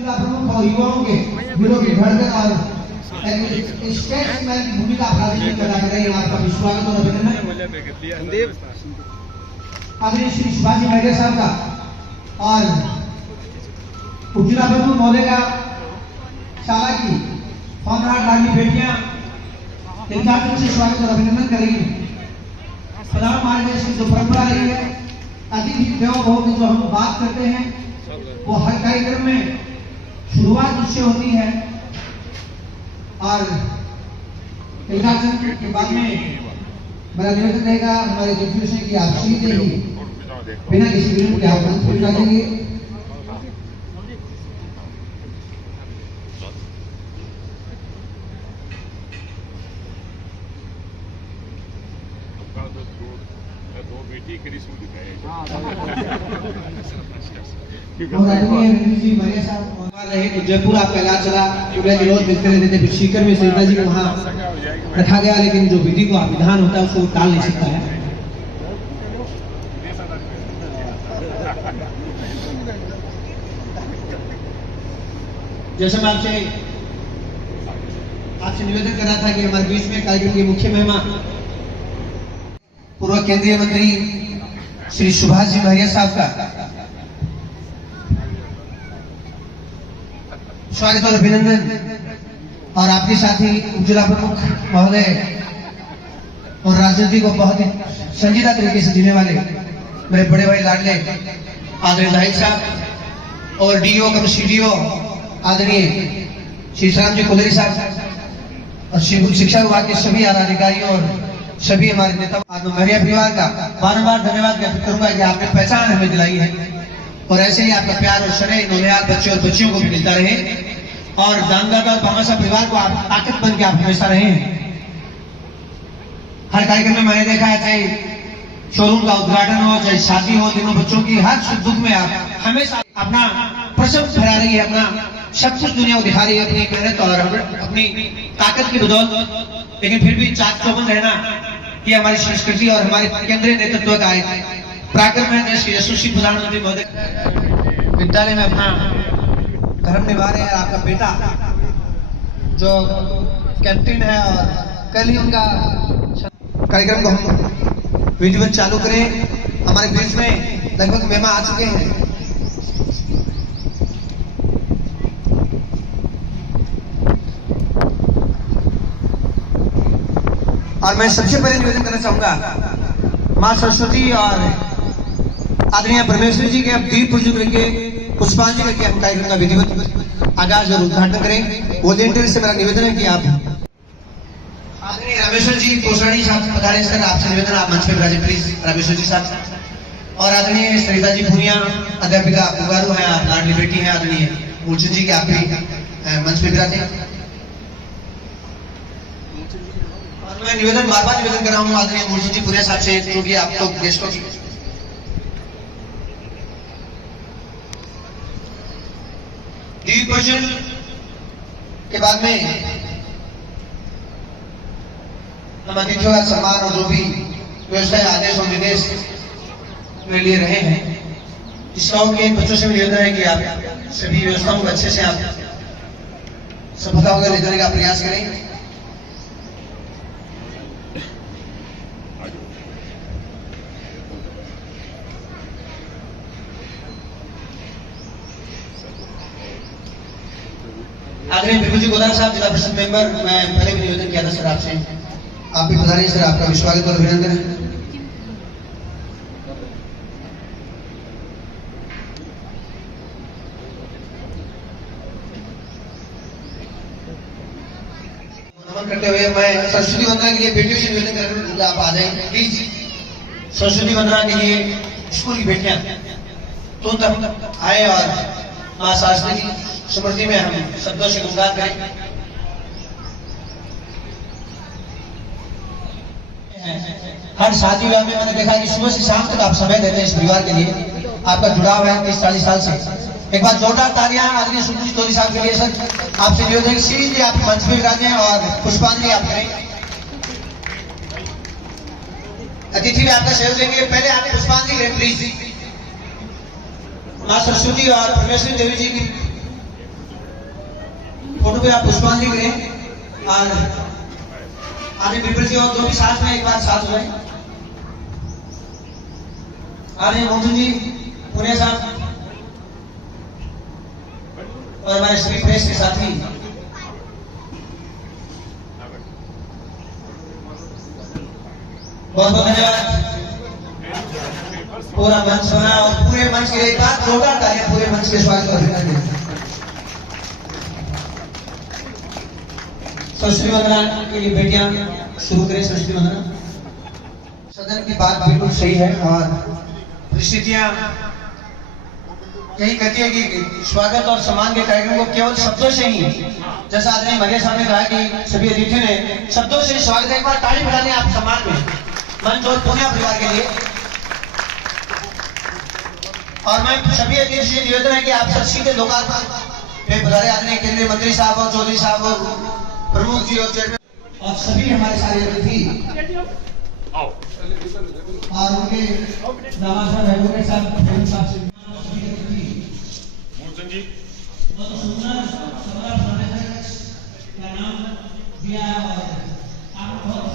जिला प्रमुख और युवाओं के दिलों की धड़कन और स्टेट्समैन की भूमिका राजनीति अदा कर रहे हैं। आपका स्वागत और अभिनंदन। आदरणीय श्री सुभाष मौर्य साहब का और उपजिला प्रमुख महोदय का शाला की सम्राट लाडली बेटियां इनका से स्वागत और अभिनंदन करेंगे। प्रधान हमारे देश की जो परंपरा रही है अतिथि देवो भव की जो हम बात करते हैं वो हर कार्यक्रम में शुरुआत उससे होती है और के बाद में मेरा निवेदन रहेगा हमारे डिफ्यूजन की आप सीधे ही बिना किसी विरोध के आप मंच पर जाएंगे। तो जयपुर आपका इलाज चला रोज मिलते रहते थे। सीकर में सरिता जी को वहाँ रखा गया, लेकिन जो विधि को विधान होता है उसको टाल नहीं सकता है। जैसे मैं आपसे निवेदन कर रहा था कि हमारे बीच में कार्यक्रम के मुख्य मेहमान पूर्व केंद्रीय मंत्री श्री सुभाष जी मौर्य साहब का स्वागत और अभिनंदन और आपके साथ ही जिला प्रमुख महोदय और राजनीति को बहुत ही संजीदा तरीके से जीने वाले मेरे बड़े भाई लाडले आदरणीय जाहिद साहब और डीओ कम सीडीओ आदरणीय श्री श्याम जी कोलेरी साहब और शिक्षा विभाग के सभी आला अधिकारियों और सभी हमारे नेता मौर्य परिवार का बार-बार धन्यवाद व्यक्त करूंगा कि आपने पहचान हमें दिलाई है और ऐसे ही आपका प्यार और स्नेह नौनिहाल बच्चे और बच्चियों को भी मिलता रहे और दानदाता और भामाशाह परिवार को आप ताकत बन के आप हमेशा रहे हैं। हर कार्यक्रम में मैंने देखा है, चाहे शोरूम का उद्घाटन हो, चाहे शादी हो, दिनों बच्चों की हर सुख दुख में आप हमेशा अपना प्रसव फहरा रही है, अपना सब कुछ दुनिया को दिखा रही है अपनी मेहनत और अपनी ताकत की बदौलत। लेकिन फिर भी चाक चौबंद रहना ये हमारी संस्कृति और हमारे केंद्रीय नेतृत्व का एक पराक्रम है। देश के यशस्वी प्रधानमंत्री महोदय विद्यालय में अपना धर्म निभा रहे हैं। आपका बेटा जो कैप्टन है और कल ही उनका कार्यक्रम को हम विधिवत चालू करें। हमारे बीच में लगभग मेहमान आ चुके हैं। और मैं सबसे पहले निवेदन करना चाहूंगा मां सरस्वती और आदरणीय परमेश्वरी जी के अब दीप प्रज्वलित करके पुष्पांजलि करके हम कार्यक्रम का विधिवत आगाज और उद्घाटन करें। वॉलेंटियर से मेरा निवेदन है कि आप आदरणीय रामेश्वर जी कोसरानी साहब पधारे सर, आपसे निवेदन आप मंच पे विराजे प्लीज रामेश्वर जी साहब। और आदरणीय सरिता जी भूनिया अध्यापिका पुगारू है, आप लाडली बेटी है आदरणीय मूलचंद जी के आप भी मंच पे विराजे। मैं निवेदन बार-बार निवेदन कर रहा हूँ आदरणीय मूलचंद जी पुनिया साहब से, क्योंकि आप तो गेस्टों की डिवीजन के बाद में हम अतिथियों का सम्मान और जो भी व्यवस्था आदेश और निर्देश के लिए रहे हैं, स्काउट के बच्चों से भी निवेदन है कि आप सभी व्यवस्थाओं को अच्छे से आप सफलता वगैरह ले जाने का प्रयास करें। आदरणीय विभूति गोदार साहब जिला परिषद मेंबर, मैं पहले भी निवेदन किया था सर आपसे, आप भी पधारिए सर, आपका भी स्वागत और अभिनंदन है। नमन करते हुए मैं सरस्वती वंदना के लिए बेटियों से निवेदन करूंगा आप आ जाएं प्लीज। सरस्वती वंदना के लिए स्कूल की बेटियां तुरंत आए और मां सरस्वती की स्मृति में हम शब्दों से गुणगान करें। हर शादी विवाह में मैंने देखा कि सुबह से शाम तक आप समय देते हैं इस परिवार के लिए, आपका जुड़ाव है 30-40 साल से। एक बार जोरदार तालियां आदरणीय सुनील चौधरी साहब के लिए सर। आपसे निवेदन सीधे आप मंच पे विराजें और पुष्पांजलि आप करें। अतिथि भी आपका सहयोग देंगे, पहले आप पुष्पांजलि करें प्लीज। मां सरस्वती और परमेश्वरी देवी जी की फोटो पे आप पुष्पांजलि करें और आगे बिल्कुल जी और जो भी साथ में एक बार साथ हुए आगे मोहन जी पुणे साहब और हमारे श्री प्रेस के साथी बहुत बहुत धन्यवाद। पूरा मंच बना और पूरे मंच के एक बात जोरदार तालियां पूरे मंच के स्वागत और अभिनंदन। सरस्वती वंदना के लिए बेटियां शुरू करें। सरस्वती वंदना। सदन की बात बिल्कुल सही है और परिस्थितियां यही कहती है कि स्वागत और सम्मान के कार्यक्रम को केवल शब्दों से ही, जैसा आदरणीय मरिया साहब ने कहा कि सभी अतिथि ने शब्दों से स्वागत, एक बार ताली बजा दें आप सम्मान में मंच और पूर्णिया परिवार के लिए। और मैं सभी अतिथि से निवेदन है कि आप सब सीधे लोकार्पण पे बुलारे आदरणीय केंद्रीय मंत्री साहब और चौधरी साहब और प्रमुख जी और चेयरमैन और सभी हमारे सारे अतिथि और उनके नवाजा एडवोकेट साहब जी का नाम दिया और आप बहुत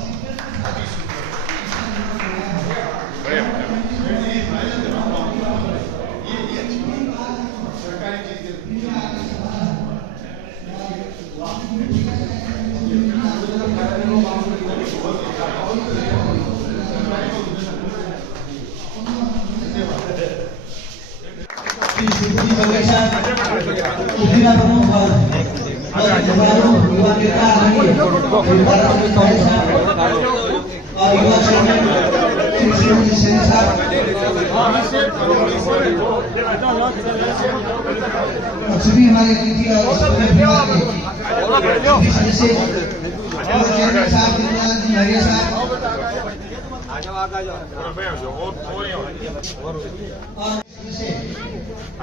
सभी हमारे अतिथि और सदस्य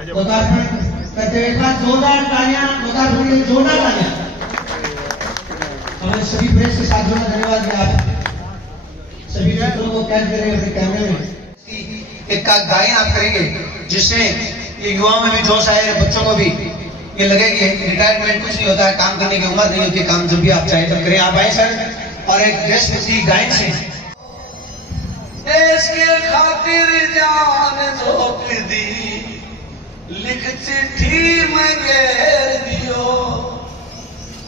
लोकार्पण करते हुए एक बार जोरदार तालियां, लोकार्पण के लिए जोरदार तालियां। हमारे सभी प्रेस के साथियों का धन्यवाद कि आप सभी चित्रों को कैद करेंगे अपने कैमरे में। एक का गायन आप करेंगे जिससे ये युवाओं में भी जोश आए, बच्चों को भी ये लगे कि रिटायरमेंट कुछ नहीं होता है, काम करने की उम्र नहीं होती, काम जब भी आप चाहे तब करें। आप आए सर और एक देशभक्ति गायन से। देश के खातिर जान झोंक दी, लिख चिट्ठी में घेर दियो,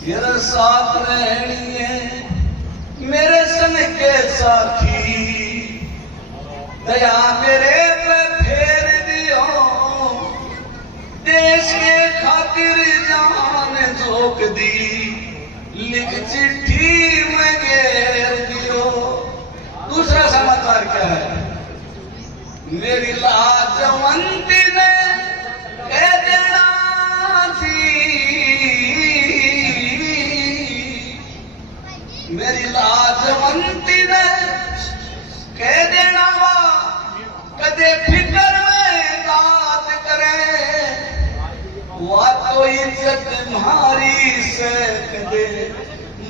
मेरे साथ रहनी है मेरे सन के साथी, दया मेरे पे फेर दियो, देश के खातिर जान झोंक दी, लिख चिट्ठी में घेर दियो। दूसरा समाचार क्या है? मेरी लाजवंती ने कह देना थी, मेरी लाजवंती ने कह देना वा कदे फिक्र में बात करे, वा तो इज्जत तुम्हारी से कदे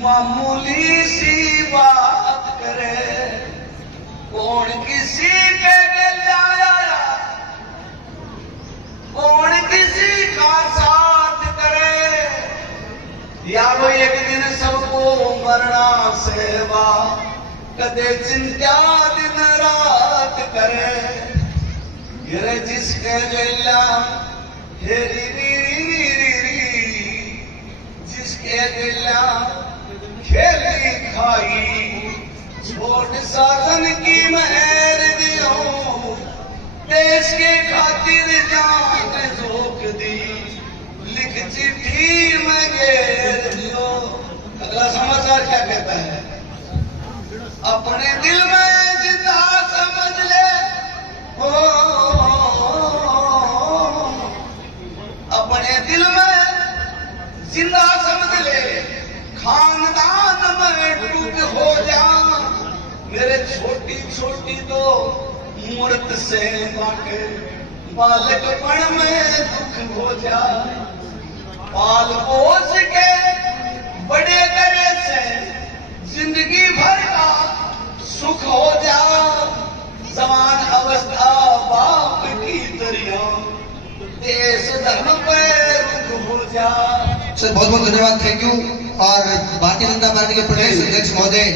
मामूली सी बात करे, कौन किसी के गले, कौन किसी का साथ करे, यारो एक दिन सबको मरना सेवा, कदे चिंता दिन रात करे, गिरे जिसके गला हेरी री जिसके गला खेली खाई, छोट साधन की मेहर दियो, देश के खातिर जान झोंक दी, लिख चिट्ठी में घेर दियो। अगला समाचार क्या कहता है? अपने दिल में जिंदा समझ ले, ओ अपने दिल में जिंदा समझ ले, खानदान में टूट हो जा, मेरे छोटी छोटी तो मूर्त से बाके बालकपण में दुख हो जा, पाल पोस के बड़े करे से जिंदगी भर का सुख हो जा, जवान अवस्था बाप की तरह देश धर्म पे रुख हो जा। जा। सर बहुत बहुत धन्यवाद, थैंक यू। और भारतीय जनता पार्टी के प्रदेश अध्यक्ष महोदय